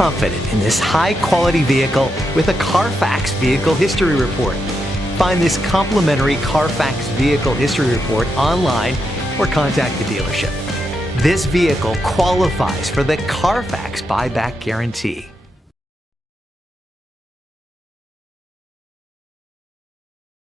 confident in this high-quality vehicle with a Carfax Vehicle History Report. Find this complimentary Carfax Vehicle History Report online or contact the dealership. This vehicle qualifies for the Carfax Buyback Guarantee.